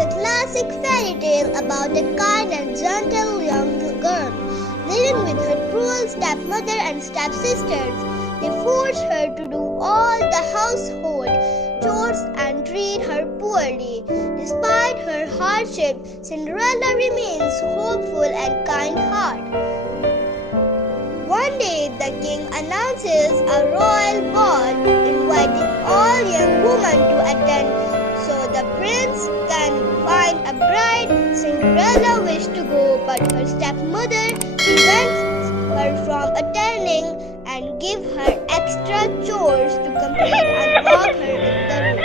a classic fairy tale about a kind and gentle young girl living with her cruel stepmother and stepsisters. They force her to do all the household chores and treat her poorly. Despite her hardship, Cinderella remains hopeful and kind-hearted. One day, the king announces a royal ball inviting all young women to attend so the prince can find a bride. Cinderella wished to go, but her stepmother prevents her from attending and gives her extra chores to complete and lock her in the room.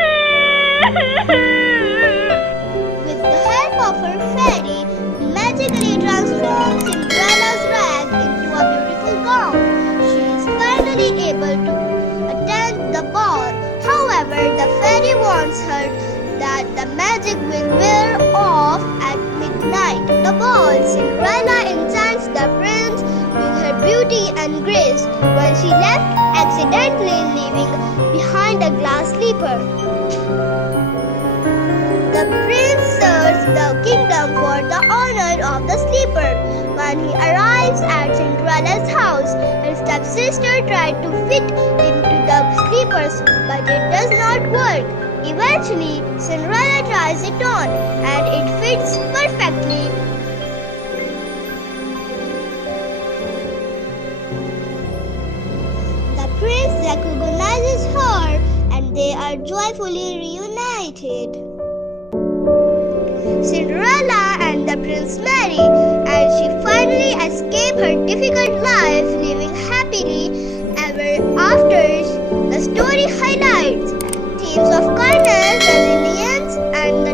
With the help of her fairy, who magically transforms Cinderella's rag into a beautiful gown, she is finally able to attend the ball. However, the fairy warns her that the magic will wear off at midnight. The ball, Cinderella enchants the prince with her beauty and grace, while she left accidentally leaving behind a glass slipper. The prince searches the kingdom for the owner of the slipper. When he arrives at Cinderella's house, her stepsister tried to fit into the slippers, but it does not work. Eventually, Cinderella tries it on, and it fits perfectly. The prince recognizes her, and they are joyfully reunited. Cinderella and the prince marry, and she finally escapes her difficult life, living happily ever after. The story highlights themes of kindness, resilience, and the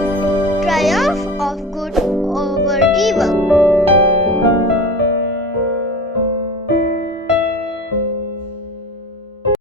triumph of good over evil.